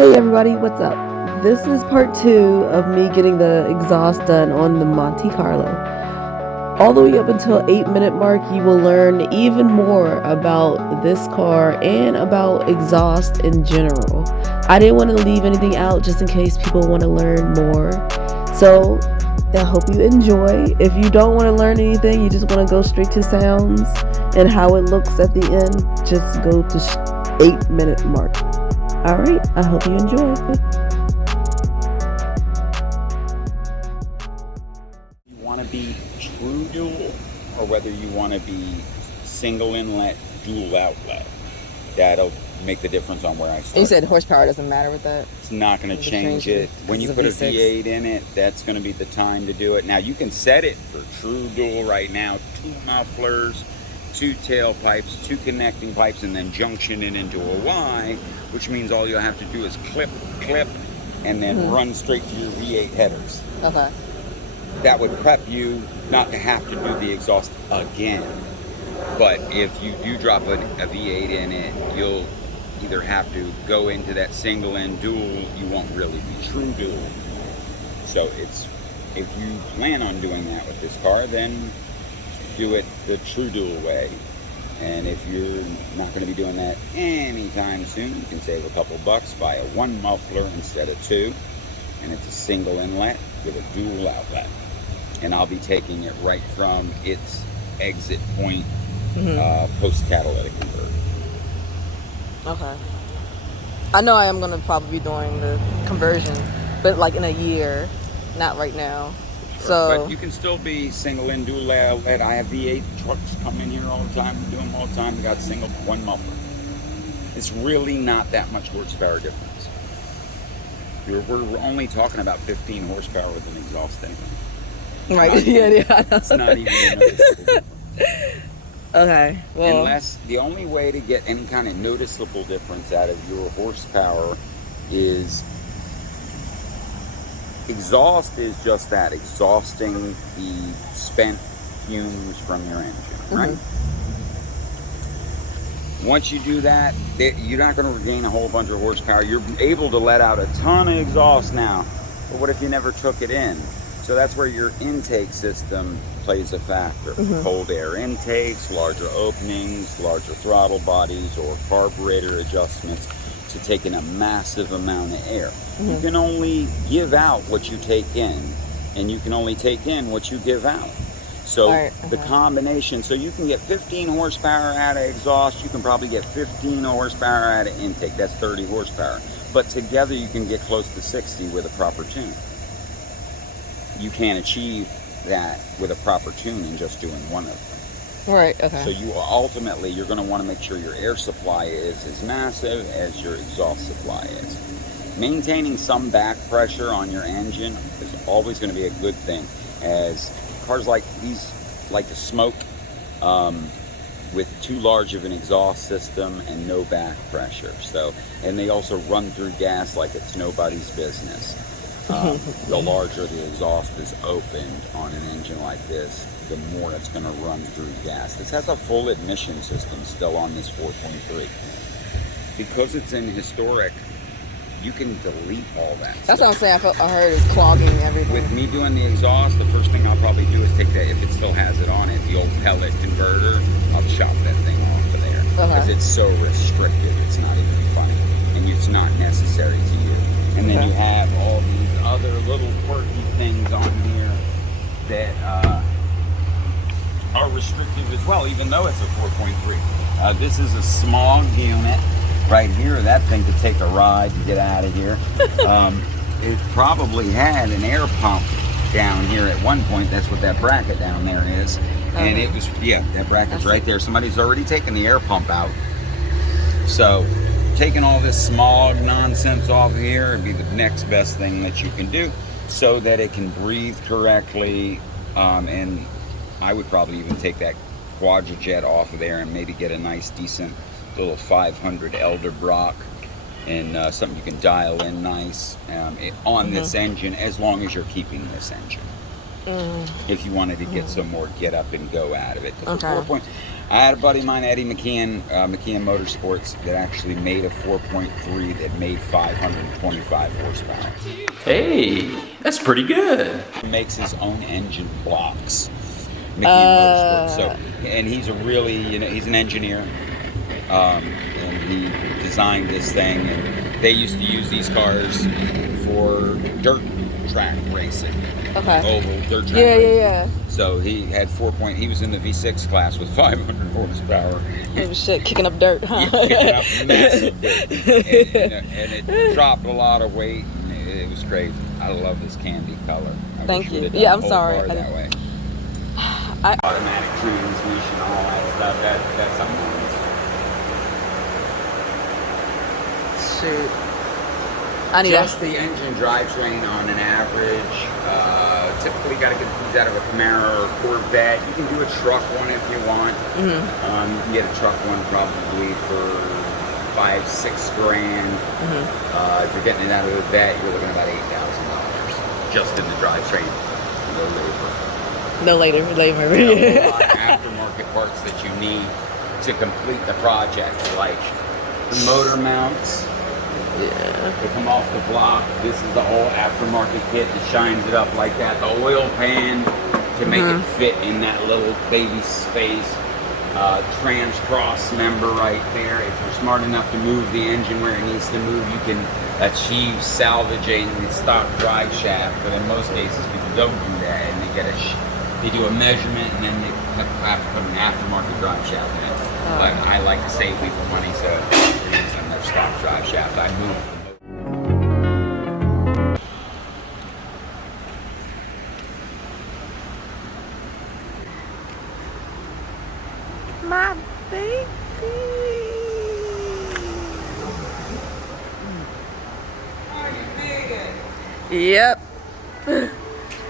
Hey everybody, what's up? This is part 2 of me getting the exhaust done on the Monte Carlo. All the way up until 8-minute mark, you will learn even more about this car and about exhaust in general. I didn't want to leave anything out just in case people want to learn more. So I hope you enjoy. If you don't want to learn anything, you just want to go straight to sounds and how it looks at the end, just go to 8-minute mark. Alright, I hope you enjoy. You want to be true dual or whether you want to be single inlet, dual outlet. That'll make the difference on where I start. You said horsepower doesn't matter with that? It's not going to change it. When you put a V8 in it, that's going to be the time to do it. Now, you can set it for true dual right now. 2 mufflers, 2 tailpipes, 2 connecting pipes, and then junction it into a Y, which means all you'll have to do is clip, and then run straight to your V8 headers. Okay. That would prep you not to have to do the exhaust again. But if you do drop a V8 in it, you'll either have to go into that single and dual. You won't really be true dual. So if you plan on doing that with this car, then do it the true dual way. And if you're not going to be doing that anytime soon, you can save a couple bucks, buy a 1 muffler instead of 2, and it's a single inlet with a dual outlet. And I'll be taking it right from its exit point, post-catalytic converter. Okay. I know I am going to probably be doing the conversion, but like in a year, not right now. Sure. So, but you can still be single in, dual outlet. I have V8 trucks come in here all the time. We do them all the time. We got single 1 muffler. It's really not that much horsepower difference. We're only talking about 15 horsepower with an exhaust anyway. right? Yeah. It's not even a noticeable difference. Okay. Well, Unless the only way to get any kind of noticeable difference out of your horsepower is exhaust is just that, exhausting the spent fumes from your engine, right? Once you do that, you're not going to regain a whole bunch of horsepower. You're able to let out a ton of exhaust now, but what if you never took it in? So that's where your intake system plays a factor. Cold air intakes, larger openings, larger throttle bodies, or carburetor adjustments to take in a massive amount of air. You can only give out what you take in, and you can only take in what you give out. So the combination, so you can get 15 horsepower out of exhaust, you can probably get 15 horsepower out of intake. That's 30 horsepower. But together you can get close to 60 with a proper tune. You can't achieve that with a proper tune in just doing one of them. right. Okay. So you're going to want to make sure your air supply is as massive as your exhaust supply is. Maintaining some back pressure on your engine is always going to be a good thing, as cars like these like to smoke with too large of an exhaust system and no back pressure. So, and they also run through gas like it's nobody's business. The larger the exhaust is opened on an engine like this, the more it's going to run through gas. This has a full ignition system still on this 4.3. Because it's in historic, you can delete all that That's stuff. what I'm saying. I heard it's clogging everything. With me doing the exhaust, the first thing I'll probably do is take that, if it still has it on it, the old pellet converter, I'll chop that thing off of there. Because it's so restricted, it's not even funny. And it's not necessary to you. And then you have all these other little quirky things on here that are restrictive as well, even though it's a 4.3. This is a Smog unit right here. That thing could take a ride to get out of here. It probably had an air pump down here at one point. That's what that bracket down there is. And it was, that bracket's right there. Somebody's already taken the air pump out. So taking all this smog nonsense off here would be the next best thing that you can do so that it can breathe correctly. And I would probably even take that quadrajet off of there and maybe get a nice decent little 500 Elderbrock and something you can dial in nice on this engine, as long as you're keeping this engine. If you wanted to get some more get up and go out of it. I had a buddy of mine, Eddie McKeon, McKeon Motorsports, that actually made a 4.3 that made 525 horsepower. Hey, that's pretty good. He makes his own engine blocks. McKeon Motorsports. So, and he's a really, he's an engineer, and he designed this thing. And they used to use these cars for dirt track racing. Okay. Oval dirt track racing. Yeah. So he had he was in the V6 class with 500 horsepower. Oh shit, kicking up dirt, huh? Kicking up massive dirt. And it dropped a lot of weight. And it was crazy. I love this candy color. Thank you. Yeah, I'm sorry. That way. Automatic transmission, all that stuff. That's something. Shoot. I need just the engine drivetrain on an average. Typically, got to get these out of a Camaro or Corvette. You can do a truck one if you want. You can get a truck one probably for $5-6 grand. If you're getting it out of a vet, you're looking at about $8,000 just in the drivetrain. No labor. A lot of aftermarket parts that you need to complete the project, like the motor mounts. Yeah. They come off the block. This is the whole aftermarket kit that shines it up like that. The oil pan to make it fit in that little baby space. Trans cross member right there. If you're smart enough to move the engine where it needs to move, you can achieve salvaging the stock drive shaft. But in most cases, people don't do that, and they do a measurement, and then they have to put an aftermarket drive shaft in it. But I like to save people money, so using their stock drive shaft, I move My baby. Yep.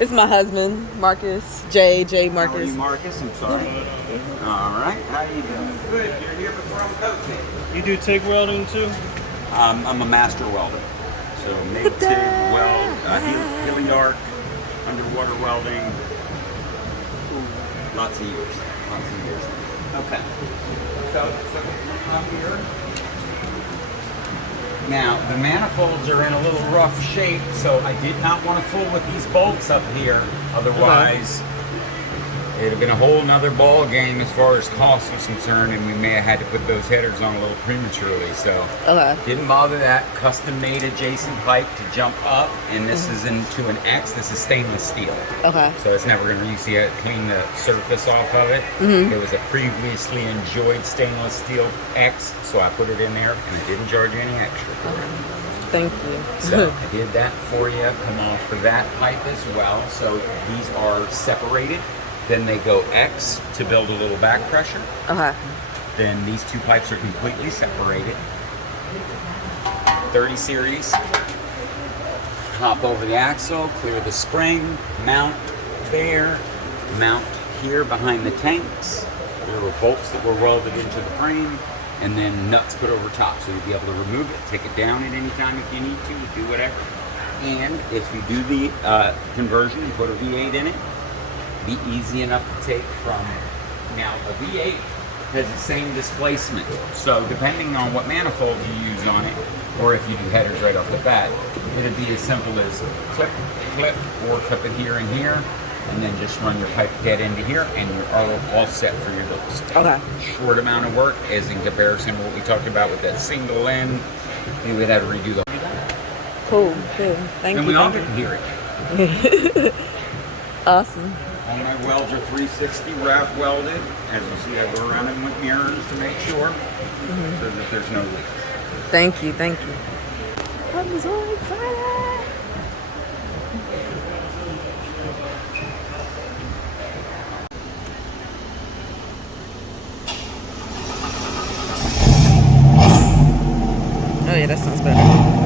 It's my husband, Marcus. J. Marcus. How are you, Marcus? I'm sorry. All right. How you doing? Good. You're here before I'm coaching. You do TIG welding too? I'm a master welder. So MIG, TIG, weld, healing arc, underwater welding. Lots of years. Okay. So up here. Now, the manifolds are in a little rough shape, so I did not want to fool with these bolts up here. Otherwise, it would have been a whole nother ball game as far as cost was concerned, and we may have had to put those headers on a little prematurely. So, didn't bother that. Custom made adjacent pipe to jump up, and this is into an X. This is stainless steel. Okay. So it's never going to, you see it, clean the surface off of it. It was a previously enjoyed stainless steel X, so I put it in there, and I didn't charge you any extra for it. Thank you. So I did that for you. Come off for that pipe as well. So these are separated. Then they go X to build a little back pressure. Okay. Then these two pipes are completely separated. 30 series. Hop over the axle, clear the spring, mount there, mount here behind the tanks. There were bolts that were welded into the frame, and then nuts put over top, so you'll be able to remove it, take it down at any time if you need to, do whatever. And if you do the conversion and put a V8 in it, be easy enough to take from, now a V8 has the same displacement, so depending on what manifold you use on it, or if you do headers right off the bat, it'd be as simple as clip, or clip it here and here, and then just run your pipe head into here, and you're all set for your loops. Okay. Short amount of work as in comparison to what we talked about with that single end. We would have to redo the Cool. Thank you. And we all get to hear it. Awesome. All my welds are 360 wrap welded. As you see, I go around them with mirrors to make sure so that there's no leaks. Thank you. I'm so excited. Oh yeah, that sounds better.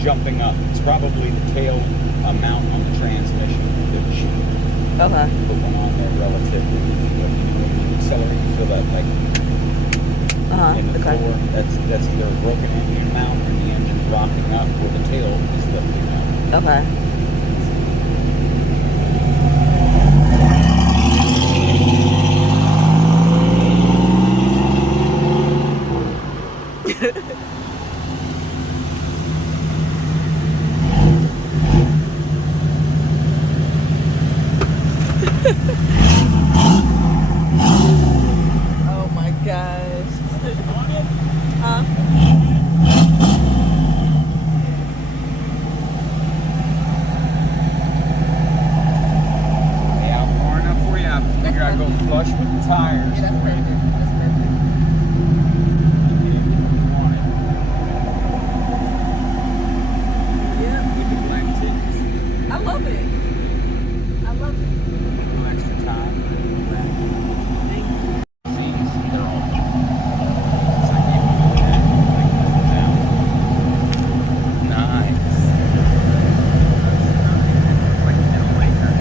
jumping up. It's probably the tail amount on the transmission that we should put one on there relatively. But, you know, when you accelerate, you feel that like in the floor. That's either a broken engine mount or the engine rocking up, or the tail is lifting up. Okay. Oh my gosh. Huh? Hey, out far enough for you? I figure I'd go flush with the tires. Yeah, that's perfect. That's perfect. Yeah. With the black tips. I love it. I love it. No extra time. Thank you. Seats, they're all it's like you can do that. Nice. Like a middle maker.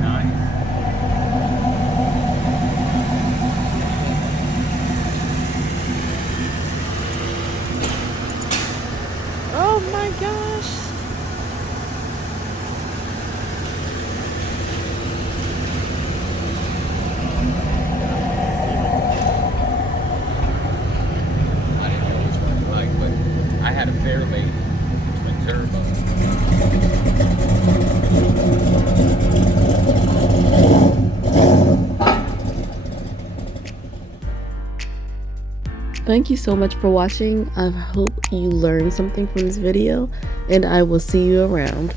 Nice. Oh my gosh. I didn't know which one you liked, but I had a Fairlady twin turbo. Thank you so much for watching. I hope you learned something from this video, and I will see you around.